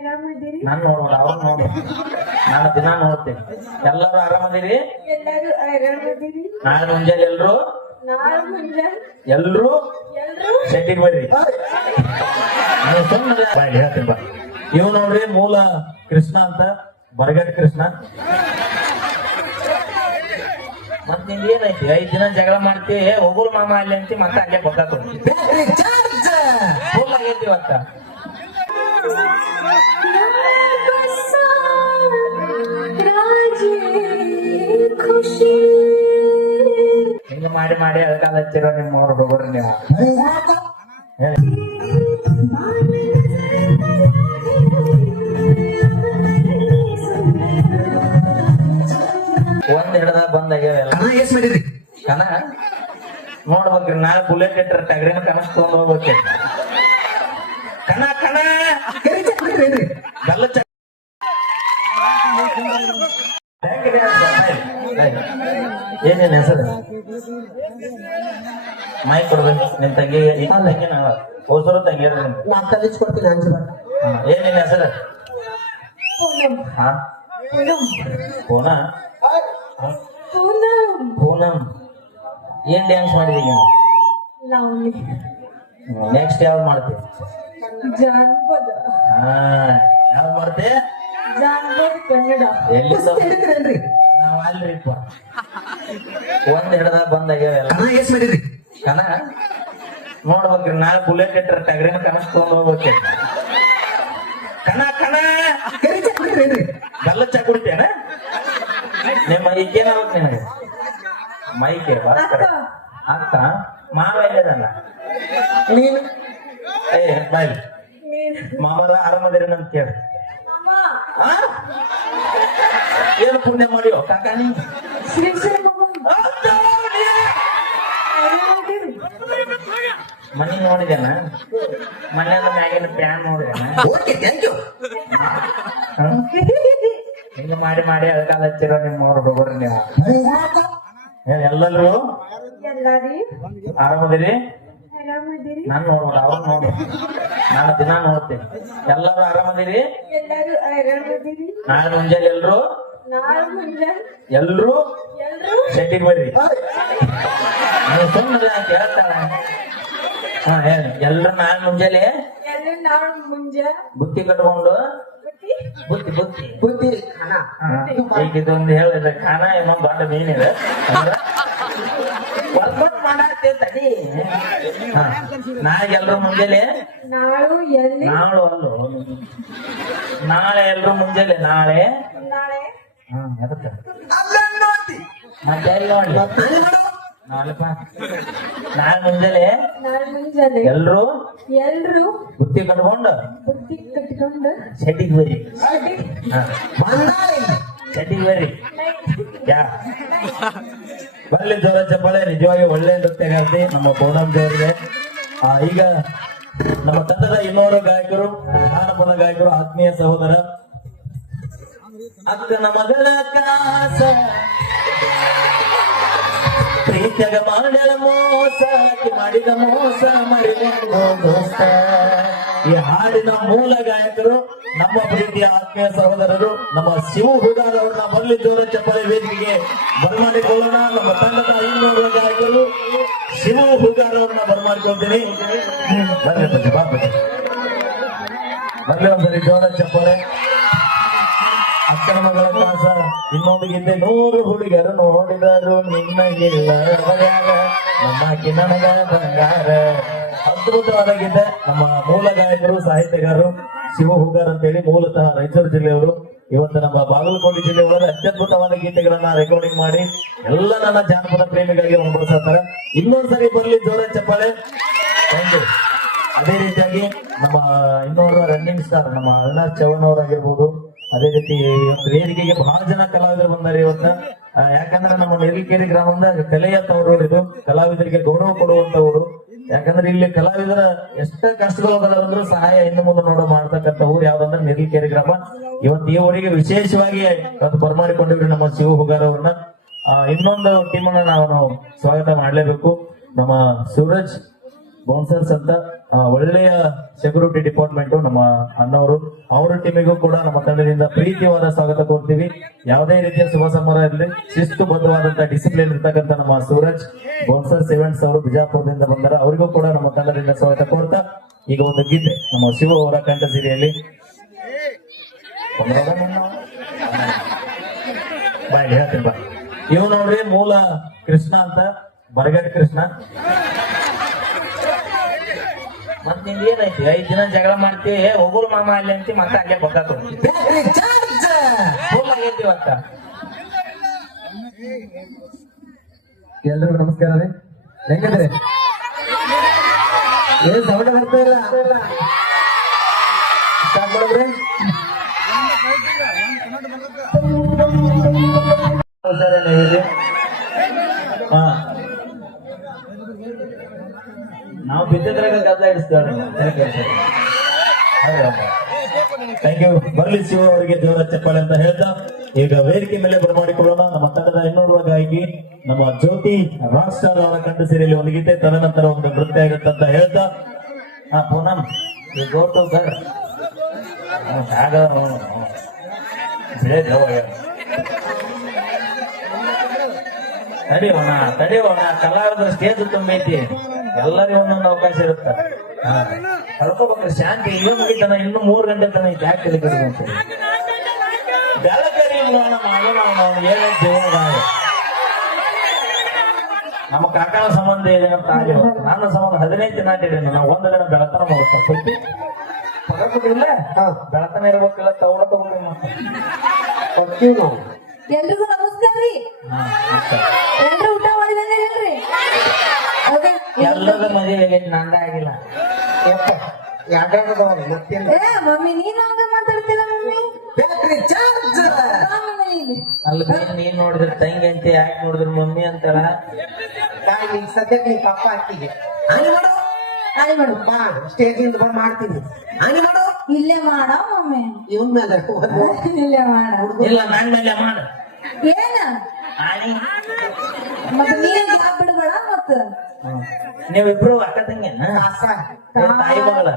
ಆರಾಮದಿರಿ ನಾನ್ ನೋಡ್ಬೋದ ಅವ್ರು ನೋಡ ನಾನು ದಿನ ನೋಡ್ತೀನಿ. ಎಲ್ಲರೂ ಆರಾಮದಿರಿ ಎಲ್ಲರೂ ಆರಾಮದಿರಿ ನಾಳೆ ಮುಂಜಾನೆ ಎಲ್ರು? ನಾಳೆ ಮುಂಜಾನೆ ಎಲ್ರು? ಎಲ್ರೂ? ಶೆಟ್ಟಿಗೆ ಬರ್ರಿ. ಸುಮ್ಮನೆ ಬಾಯ್ ಹೇಳ್ತೀನಿ ಬಾ. ಇವ್ ನೋಡ್ರಿ ಮೂಲ ಕೃಷ್ಣ ಅಂತ ಬರಗಡ್ ಕೃಷ್ಣ. ಮತ್ನಿಂದ ಏನೈತಿ? ಐದ್ ದಿನ ಜಗಳ ಮಾಡ್ತೀವಿ ಒಬ್ಬರು ಹೋಗುಲ್ ಮಾಮ ಅಲ್ಲಿ ಅಂತ ಮತ್ತೆ ಹಂಗೆ ಗೊತ್ತಾತು ಫುಲ್ ಆಗೈತಿ ಇವತ್ತ. ಹಿಂಗ ಮಾಡಿ ಮಾಡಿ ಅದಕ್ಕಾಲ ಹಚ್ಚಿರೋ ನಿಮ್ಮ ಅವ್ರ ಹುಡುಗರು ನೀವು. ಒಂದ್ ಹಿಡ್ದ ಬಂದ್ ಆಗ್ಯಾವೆಲ್ಲ ಕಣ ಎಷ್ಟ್ ಮಾಡಿದ್ರಿ? ನೋಡ್ಬೇಕ್ರಿ ನಾಳೆ ಬುಲೆಟ್ ಇಟ್ರ ಟಗ್ರಿನ ಕನಸ್ ತಗೊಂಡ್ ಹೋಗ್ಬೇಕ್ರಿ. ಚಕ್ ಮಾಡಿದ್ರಿ ಬೆಲ್ಲ. ಏನೇನ್ ಹೆಸರು? ಮೈ ಕೊಡ್ಬೇಕು. ನಿನ್ ತಂಗಿ ಈ ತಂಗಿ ನಾವ ತಂಗಿ ಅದ ನಿಮ್ದು. ನಾ ಕೊಡ್ತೀನಿ ಅಂಜು ಏನ್ ನಿನ್ ಹೆಸರು? ಪೂನಂ. ಪೂನಂ. ಏನ್ ಡ್ಯಾನ್ಸ್ ಮಾಡಿದೀಗ ಲವ್ಲಿ. ನೆಕ್ಸ್ಟ್ ಯಾವ್ದು ಜಾನಪದ. ಹಾ ಯಾವ್ದು ಮಾಡ್ತೀವಿ ಜಾನಪದ ಕನ್ನಡ. ಎಲ್ಲಿಂದ ಹೇಳಿದ್ರೇನ್ರಿ ನಾವ್ ಅಲ್ರಿಪ್ಪ. ಒಂದ್ ಹಿಡ್ದ ಬಂದ್ ಆಗ್ಯಾವೆಲ್ಲ ಕಣ ಎಷ್ಟ್ ಮಾಡಿದ್ರಿ? ಕನ ನೋಡ್ಬೇಕ್ರಿ ನಾ ಬುಲೆಟ್ ಇಟ್ರ ಟಗರಿನ ಕನಸ್ ತಗೊಂಡ್ ಹೋಗ್ಬೇಕ್ರಿ. ಕನ ಕನ ಕರಿ ಬೆಲ್ಲ ಚಾ ಕುಡಿತೇನ ನಿಮ್ಮ ಈಗೇನಾಗ್ಬೇಕು ನಿನಗೆ? ಮೈಕೆ ಬರ್ತಾರೆ ಅಕ್ಕ. ಮಾವ ಎಲ್ಲಿದಲ್ಲ ನೀನು? ಏ ಬಾಯ್ ನೀನು? ಮಾಮರ ಆರಾಮದಿರೇನ ಅಂತ ಕೇಳಿ? ಏನು ಪುಣ್ಯ ಮಾಡಿಯೋ ಕಾಕ ನೀ ಶ್ರೀ ಶ್ರೀ ಮಮ್ಮ ಆರಾಮದಿರಿ ಮನಿ ನೋಡಿದೇನ ಮನೆಯಿಂದ ಮ್ಯಾಗಿನ ಪ್ಯಾನ್ ನೋಡಿದೇನ ಓಕೆ ಥ್ಯಾಂಕ್ ಯು ಹಿಂಗ ಮಾಡಿ ಮಾಡಿ ಅದಕ್ಕಾಲ ಹಚ್ಚಿರೋ ನಿಮ್ಮ ಅವ್ರ ಹುಡುಗರು ನೀವು. ಎಲ್ಲರೂ? ಆರಾಮದಿರಿ? ಆರಾಮದಿರಿ? ನಾನ್ ನೋಡ್ಬೋದ ಅವ್ರು ನೋಡು. ನಾನು ದಿನ ನೋಡ್ತೀನಿ. ಎಲ್ಲರೂ ಆರಾಮದಿರಿ? ಎಲ್ಲರೂ ಆರಾಮದಿರಿ? ನಾಳೆ ಮುಂಜಾನೆ ಎಲ್ರು? ನಾಳೆ ಮುಂಜಾನೆ ಎಲ್ರು? ಎಲ್ರೂ? ಶೆಟ್ಟಿಗೆ ಬರ್ರಿ. ನೀವು ಸುಮ್ಮನೆ ಕೇಳ್ತಾಳ ಹಾ ಹೇಳಿ. ಎಲ್ರು ನಾಳೆ ಮುಂಜಾನೆ? ಎಲ್ಲರೂ ನಾಳೆ ಮುಂಜಾನೆ ಬುತ್ತಿ ಕಟ್ಕೊಂಡು? ಬುತ್ತಿ? ಬುತ್ತಿ ಬುತ್ತಿ. ಈಗ ಇದೊಂದು ಹೇಳಿದ್ರೆ ಖಾನ ಏನೋ ದೊಡ್ಡ ಮೀನಿದೆ ವರ್ಕೌಟ್ ಮಾಡಾಕ್ತೇವ್ ತಡಿ. ನಾಳೆ ಎಲ್ರು ಮುಂಜಾನೆ? ನಾಳು ಎಲ್ಲಿ? ನಾಳು ಅಲ್ಲೋ? ನಾಳೆ ಎಲ್ರು ಮುಂಜಾನೆ? ನಾಳೆ? ನಾಳೆ. ಹಾ ಎದಕ್ಕೆ? ನೋಡಿ. ಮತ್ತೆ ಎಲ್ಲಿ ನೋಡಿ. ನಾಳೆಪ್ಪ ನಾಳೆ ಮುಂಜಾನೆ ನಾಳೆ ಮುಂಜಾನೆ. ಎಲ್ರು ಎಲ್ರು ಬುತ್ತಿ ಕಟ್ಕೊಂಡು ಬುತ್ತಿ ಕಟ್ಕೊಂಡು ಶೆಟ್ಟಿಗೆ ಬರ್ರಿ ಶೆಟ್ಟಿಗೆ ಬರ್ರಿ ಯಾ. ಬರ್ಲಿ ಜೋರ ಚಪ್ಪಾಳೆ ನಿಜವಾಗಿ ಒಳ್ಳೆ ನೃತ್ಯಗಾರ್ತಿ ನಮ್ಮ ಜೋರಿಗೆ. ಆ, ಈಗ ನಮ್ಮ ತಂಡದ ಇನ್ನೋರು ಗಾಯಕರು ಜಾನಪದ ಗಾಯಕರು ಆತ್ಮೀಯ ಸಹೋದರ. ಅಕ್ಕನ ಮಗಳ ಕಾಸ ಪ್ರೀತಿಯಾಗ ಮಾಡಲ ಮೋಸ ಮಾಡಿದ ಮೋಸ ಮರಿಕೊಂಡು ಈ ಹಾಡಿನ ಮೂಲ ಗಾಯಕರು ನಮ್ಮ ಪ್ರೀತಿಯ ಆತ್ಮೀಯ ಸಹೋದರರು ನಮ್ಮ ಶಿವ ಅವ್ರನ್ನ ಬರ್ಲಿ ಜೋರ ಚಪ್ಪಳೆ ವೇದಿಕೆಗೆ ಬರಮಾಡಿಕೊಳ್ಳೋಣ. ನಮ್ಮ ತಂಡದ ಇನ್ನೂರು ಗಾಯಕರು ಶಿವ ಹುಗಾರ್ ಅವ್ರನ್ನ ಬರಮಾಡಿಕೊಳ್ತೀನಿ. ಬರ್ಲಿ ಬನ್ನಿ, ಬಾ ಬರ್ಲಿ ಒಂದ್ಸರಿ ಜೋರ ಚಪ್ಪಳೆ ಅಕ್ಕನ ಮಗಳ ಕಾಸ ಇನ್ನೊಂದು ಗೀತೆ ನೂರು ಹುಡುಗರು ನೋಡಿದರು. ನಿನ್ನ ನಮ್ಮ ನನಗ ಬಂಗಾರ. ಅದ್ಭುತವಾದ ಗೀತೆ ನಮ್ಮ ಮೂಲ ಗಾಯಕರು, ಸಾಹಿತ್ಯಗಾರರು, ಶಿವ ಹುಗಾರ್ ಅಂತೇಳಿ ಮೂಲತಃ ರಾಯಚೂರು ಜಿಲ್ಲೆಯವರು. ಇವತ್ತು ನಮ್ಮ ಬಾಗಲಕೋಟೆ ಜಿಲ್ಲೆ ಅತ್ಯದ್ಭುತವಾದ ಗೀತೆಗಳನ್ನ ರೆಕಾರ್ಡಿಂಗ್ ಮಾಡಿ ಎಲ್ಲ ನನ್ನ ಜಾನಪದ ಪ್ರೇಮಿಗಳಿಗೆ ಮುಂಬರ್ತಾರೆ ಇನ್ನೊಂದ್ಸರಿ ಬರಲಿ ಜೋರ ಚಪ್ಪಾಳೆ. ಅದೇ ರೀತಿಯಾಗಿ ನಮ್ಮ ಇನ್ನೊಬ್ಬ ರನ್ನಿಂಗ್ ಸ್ಟಾರ್ ನಮ್ಮ ಅವಿನಾಶ್ ಚವನ್ ಅವರಾಗಿರ್ಬೋದು. ಅದೇ ರೀತಿ ವೇದಿಕೆಗೆ ಬಹಳ ಜನ ಕಲಾವಿದರು ಬಂದಾರೆ ಇವತ್ತು. ಯಾಕಂದ್ರೆ ನಮ್ಮ ನೆರಿಕೆರೆ ಗ್ರಾಮದ ಕಲೆಯ ತವರು ಇದು. ಕಲಾವಿದರಿಗೆ ಗೌರವ ಕೊಡುವಂತವರು ಯಾಕಂದ್ರೆ ಇಲ್ಲಿ ಕಲಾವಿದರ ಎಷ್ಟ ಕಷ್ಟಗಳು ಸಹಾಯ ಇನ್ನು ಮುಂದೆ ನೋಡ ಮಾಡ್ತಕ್ಕಂಥ ಊರು ಯಾವ್ದಂದ್ರೆ ನೆರಿಕೆರೆ ಗ್ರಾಮ. ಇವತ್ತು ಈ ಊರಿಗೆ ವಿಶೇಷವಾಗಿ ಇವತ್ತು ಬರಮಾಡಿಕೊಂಡಿವ್ರಿ ನಮ್ಮ ಶಿವ ಹುಗಾರವ್ರನ್ನ ಇನ್ನೊಂದು ಟೀಮ್ ನಾವು ಸ್ವಾಗತ ಮಾಡ್ಲೇಬೇಕು. ನಮ್ಮ ಸೂರಜ್ ಬೌನ್ಸರ್ಸ್ ಅಂತ. ಒಳ್ಳೆಯ ಸೆಕ್ಯೂರಿಟಿ ಡಿಪಾರ್ಟ್ಮೆಂಟ್ ನಮ್ಮ ಅಣ್ಣವರು. ಅವರ ಟೀಮಿಗೂ ಕೂಡ ನಮ್ಮ ತಂಡದಿಂದ ಪ್ರೀತಿಯವಾದ ಸ್ವಾಗತ ಕೊಡ್ತೀವಿ ಯಾವುದೇ ರೀತಿಯ ಶುಭ ಸಮಾರಂಭ ಇರಲಿ. ಶಿಸ್ತುಬದ್ಧವಾದಂತಹ ಡಿಸಿಪ್ಲಿನ್ ಇರ್ತಕ್ಕಂಥ ನಮ್ಮ ಸೂರಜ್ ಬೌನ್ಸರ್ ಸೆವೆನ್ಸ್ ಅವರು ಬಿಜಾಪುರದಿಂದ ಬಂದಾರ. ಅವರಿಗೂ ಕೂಡ ನಮ್ಮ ತಂಡದಿಂದ ಸ್ವಾಗತ ಕೋರ್ತಾ. ಈಗ ಒಂದು ಗೀತೆ. ನಮ್ಮ ಶಿವ ಅವರ ಕಂಠ ಸಿರಿಯಲ್ಲಿ ಬಾಯ್, ಹೇಳ್ತೀನಿ ಇವ್ ನೋಡ್ರಿ ಮೂಲ ಕೃಷ್ಣ ಅಂತ. ಬರಗಡ್ ಕೃಷ್ಣ. ಮತ್ ಏನೈತಿ ಐದ್ ದಿನ ಜಗಳ ಮಾಡ್ತೀವಿ ಒಬ್ಬರು ಮಾಮ ಅಲ್ಲಿ ಅಂತಿ, ಮತ್ತೆ ಅಲ್ಲೇ ಬಗ್ಗ ಫುಲ್ ಎಲ್ರಿಗೂ ನಮಸ್ಕಾರ ರೀ. ಹೆಂಗದ್ರಿ ಏನ್ ಸೌಂಡ್ ಬರ್ತಾ ಇಲ್ಲ? ಥ್ಯಾಂಕ್ ಯು ಶಿವ ಅವರಿಗೆ ಜೋರ ಚಪ್ಪಾಳೆ ಅಂತ ಹೇಳ್ತಾ ಈಗ ವೇದಿಕೆ ಮೇಲೆ ಬರಮಾಡಿಕೊಳ್ಳೋಣ ನಮ್ಮ ತಂಡದ ಇನ್ನೋರ್ವ ಗಾಯಕಿ, ನಮ್ಮ ಜ್ಯೋತಿ ರಾಕ್ ಸ್ಟಾರ್ ಅವರ ಕಂಡು ಸೀರೆಯಲ್ಲಿ ಒಂದು ತದನಂತರ ಒಂದು ನೃತ್ಯ ಇರುತ್ತೆ ಅಂತ ಹೇಳ್ತಾ ಹಾ ಪೂನಮ್ ಗೋ ಟು ಆಗ ತಡಿಯೋಣ ತಡಿಯೋಣ. ಕಲಾವಿದ್ರ ಸ್ಟೇಜ್ ತುಂಬೈತಿ. ಎಲ್ಲರಿಗೂ ಒಂದೊಂದು ಅವಕಾಶ ಇರುತ್ತೆ. ಕಳ್ಕೊಬೇಕ್ರಿ ಶಾಂತಿ ಇನ್ನೂ ಮುಗಿತಾನ ಇನ್ನೂ ಮೂರ್ ಗಂಟೆ ತನ ಐತಿ ಯಾಕೆ ತಲೆ? ಬೆಳಕರಿ ನಾವು ಏನೇ ನಮ್ಮ ಕಾಕನ ಸಂಬಂಧ ಇದೆ ಅಂತ ಆಗಿ ಹೋಗ್ತು. ನನ್ನ ಸಂಬಂಧ ಹದಿನೈದು ದಿನ ಆಟಿದ್ದೀನಿ ನಾವು ಒಂದು ದಿನ ಬೆಳತನ ಮಾಡ್ತೀವಿ ಪಗಾರ ಬೆಳತನ ಇರ್ಬೇಕಿಲ್ಲ ತಗೊಳ ತಗೊಂಡ್ರಿ ಮತ್ತೆ. ಕೊಡ್ತೀವಿ ನಾವು. ಎಲ್ರಿಗೂ ನಮಸ್ಕಾರ ರೀ. ಎಲ್ರು ಊಟ ಹೌದಾ? ಮದುವೆ ಆಗೈತಿ ನಂದ ಆಗಿಲ್ಲ. ಯಪ್ಪ ಎರಡರದವ್ರು ಗೊತ್ತಿಲ್ಲ ಏ ಮಮ್ಮಿ ನೀನು ಹಂಗ ಮಾತಾಡ್ತೀರ ಮಮ್ಮಿ? Battery charge. ಅಲ್ಲಿ ನೀನ್ ನೋಡಿದ್ರೆ ತಂಗಿ ಅಂತ ಯಾಕೆ ನೋಡಿದ್ರು ಮಮ್ಮಿ ಅಂತಲ್ಲ? ಬಾಯ್ ಈಗ ಸದ್ಯಕ್ಕೆ ನೀ ಪಪ್ಪ ಹಾಕಿಗೆ ಹಾನಿ ಮಾಡು. ಹಾಯ್ ಮಾಡು. ಬಾ ಸ್ಟೇಜಿಂದ ಬಂದು ಮಾಡ್ತೀನಿ. ಹಾನಿ ಮಾಡು. ಇಲ್ಲೇ ಮಾಡ ಮಮ್ಮಿ. ಇವನ್ ಮೇಲೆ. ಇಲ್ಲೇ ಮಾಡ. ಇಲ್ಲ ನನ್ ಮೇಲೆ ಮಾಡು. ಏನ? ಮತ್ತೆ ನೀನ್ ಗ್ಯಾಪ್ ಬಿಡ್ಬೇಡ ಮತ್ತ? ಹ್ಮ್. ನೀವಿಬ್ರು ಅಕ್ಕ ತಂಗಿ ತಾಯಿ ಮಗಳ?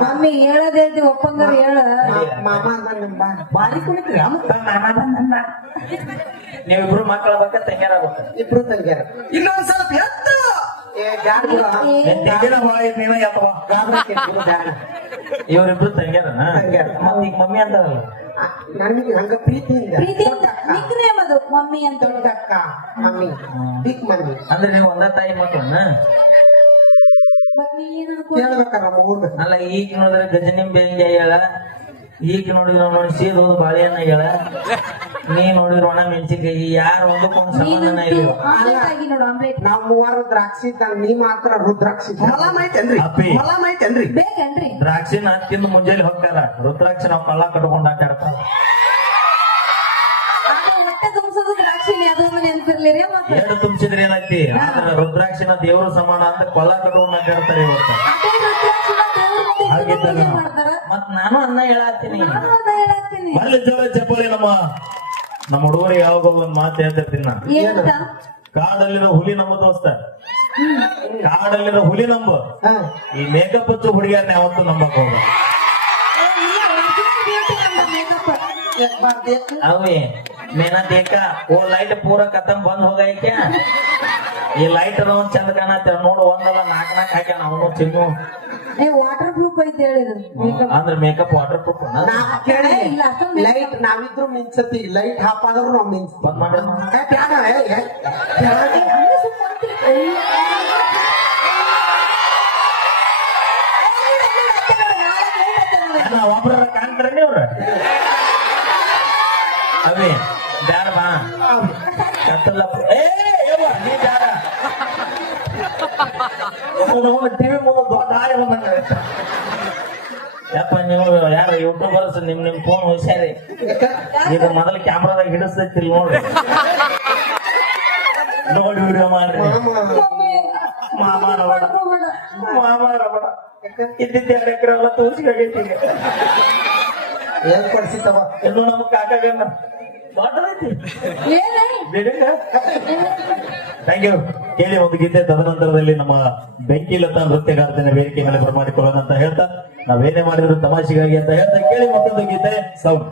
ಮಮ್ಮಿ ಹೇಳದ್ ಹೇಳ್ತಿ ಒಪ್ಪಂಗಾರ ಹೇಳ. ಮಾಮ ಬಂದ ಬಾ ಬಾರಿ ಕುಳಿತ್ರಿ ನೀವಿಬ್ರು ಮಕ್ಕಳ ಬಗ್ಗೆ ತಂಗ್ಯಾರ ಇಬ್ರು ತಂಗ್ಯಾರ ಇನ್ನೊಂದ್ಸಲ ಎತ್ತು ತೆಗಿನ ಬಾಳ ನೀನ ಅಥವಾ. ಇವ್ರಿಬ್ರು ತಂಗ್ಯಾರನ ತಂಗ್ಯಾರ. ಮತ್ ಈಗ ಮಮ್ಮಿ ಅಂತಾರಲ್ಲ. ನನಗೆ ಹಂಗ ಪ್ರೀತಿಯಿಂದ. ನಿಕ್ನೇಮ್ ಅದು ಮಮ್ಮಿ ಅಂತ. ದೊಡ್ಡ ಅಕ್ಕ ಮಮ್ಮಿ ಬಿಗ್ ಮಮ್ಮಿ. ಅಂದ್ರೆ ನೀವು ಒಂದ ತಾಯಿ ಮಕ್ಕಳನ್ನ ಹೇಳ್ಬೇಕಾರ ಮೂರ್ ಅಲ್ಲ ಈಗ ನೋಡಿದ್ರೆ ಗಜನಿಂಬೆ ಹೆಂಗೆ ಹೇಳ? ಈಗ ನೋಡಿದ್ರೆ ನೋಡಿ ಸೀದ ಹೋದ ಬಾಳೆಹಣ್ಣ ಹೇಳ? ನೀ ನೋಡಿದ್ರ ಒಣ ಮೆಣಸಿನ್ಕಾಯಿ ಯಾರು ಒಂದಕ್ಕೊಂದು ಸಂಬಂಧನ ಇಲ್ಲ. ಆಗಿ ನೋಡು ಆಮ್ಲೆಟ್ ನಾವ್ ಮೂವರು ದ್ರಾಕ್ಷಿ ತಂದ್ ನೀ ಮಾತ್ರ ರುದ್ರಾಕ್ಷಿ ಹೊಲ ಮೈತೇನ್ರಿ ಅಪ್ಪಿ. ಹೊಲ ಮೈತೇನ್ರಿ ಬೇಕೇನ್ರಿ ದ್ರಾಕ್ಷಿನ ತಿಂದು ಮುಂಜಾನೆ ಹೋಗ್ತಾರ ರುದ್ರಾಕ್ಷಿ ನಾವು ಕಳ್ಳ ಕಟ್ಕೊಂಡ್ ಆಟಾಡ್ತಾರ ಎರಡು ತುಂಬಿಸಿದ್ರೆ ಏನಾಗ್ತಿ ಆದ್ರೆ ರುದ್ರಾಕ್ಷಿನ ದೇವರು ಸಮಾನ ಅಂತ ಕೊಳ್ಳ ಕಟ್ಕೊಂಡು ಆಟಾಡ್ತಾರೆ ಇವತ್ತು. ಹಾಗಿದ್ದಾಗ ಮಾಡ್ತಾರ? ಮತ್ ನಾನು ಅನ್ನ ಹೇಳಾತೀನಿ ನಾನು ಅದ ಹೇಳತ್ತೀನಿ. ಅಲ್ಲಿ ಜೋರ ಚಪ್ಪಲಿ ನಮ್ಮ. ನಮ್ಮ ಹುಡುಗರು ಯಾವಾಗ ಒಂದು ಮಾತು ಹೇಳ್ತಿರ್ತೀನಿ ನಾನು. ಕಾಡಲ್ಲಿರೋ ಹುಲಿ ನಮ್ಮ ದೋಸ್ತ. ಕಾಡಲ್ಲಿರೋ ಹುಲಿ ನಂಬ. ಈ ಮೇಕಪ್ ಹಚ್ಚು ಹುಡುಗಿಯನ್ನ ಯಾವತ್ತು ನಂಬಕ್ ಹೋಗ ಅವೇ ಓ ಲೈಟ್ ಪೂರ ಕತಂ ಬಂದ್ ಹೋಗೈತೆ ಈ ಲೈಟ್ ಅದ ಒಂದ್ ಚಂದ ಕಾಣತ್ತೆ ನೋಡು ಒಂದಲ್ಲ ನಾಕ್ ನಾಕ್ ಹಾಕ್ಯಾನ. ಅವನು ಚಿನ್ನು. ಏ ವಾಟರ್ ಪ್ರೂಫ್ ಐತೆ ಹೇಳಿದ್ರು ಅಂದ್ರೆ ಮೇಕಪ್ ವಾಟರ್ ಪ್ರೂಫ್ ಇಲ್ಲ. ಲೈಟ್ ನಾವಿದ್ರು ಮಿಂಚತಿ ಲೈಟ್ ಹಾಪಾದ್ರು ನಾವ್ ಮಿಂಚ್ ಬಂದ್. ಒಬ್ರ ಕಾಣ್ತಾರ ನೀವ್ರ ಅವೇ ಬ್ಯಾಡ ಬಾ. ಕತ್ತಲ್ಲ ಏ ಯವ್ವ, ನೀ ಬ್ಯಾಡ ಟಿವಿ ಮುಂದೆ ದೊಡ್ಡ ಆಯ ಬಂದಂಗ ಯಪ್ಪ ನೀವು ಯಾರು ಯೂಟ್ಯೂಬರ್ಸ್ ನಿಮ್ ನಿಮ್ ಫೋನ್ ಹುಷಾರಿ. ಇದು ಈಗ ಮೊದಲ ಕ್ಯಾಮ್ರಾದಾಗ ಹಿಡಿಸ್ತೈತಿಲ್ ನೋಡ್ರಿ. ನೋಡಿ ವಿಡಿಯೋ ಮಾಡ್ರಿ. ಮಾಮ, ರಮಣ ಮಾಮ ರಮಣ ಇದ್ದಿದ್ದ ಎರಡು ಎಕರೆ ಎಲ್ಲ ತೋರಿಸ್ಕಾಗೈತಿ ಏನ್ ಕೊಡ್ಸಿತ್ತವ ಎಲ್ಲೂ ನಮ್ಮ ಕಾಕಾಗನ್ನ ದೊಡ್ಡದೈತಿ. ಬಿಡಿಂಗ ಥ್ಯಾಂಕ್ ಯು ಕೇಳಿ ಒಂದು ಗೀತೆ ತದನಂತರದಲ್ಲಿ ನಮ್ಮ ಬೆಂಕಿ ಲತಾ ನೃತ್ಯಗಾರ್ತಿನ ವೇದಿಕೆ ಮೇಲೆ ಬರಮಾಡಿಕೊಳ್ಳೋಣ ಅಂತ ಹೇಳ್ತಾ, ನಾವೇನೇ ಮಾಡಿದ್ರು ತಮಾಷೆಗಾಗಿ ಅಂತ ಹೇಳ್ತಾ, ಕೇಳಿ ಮತ್ತೊಂದು ಗೀತೆ, ಸೌಂಡ್.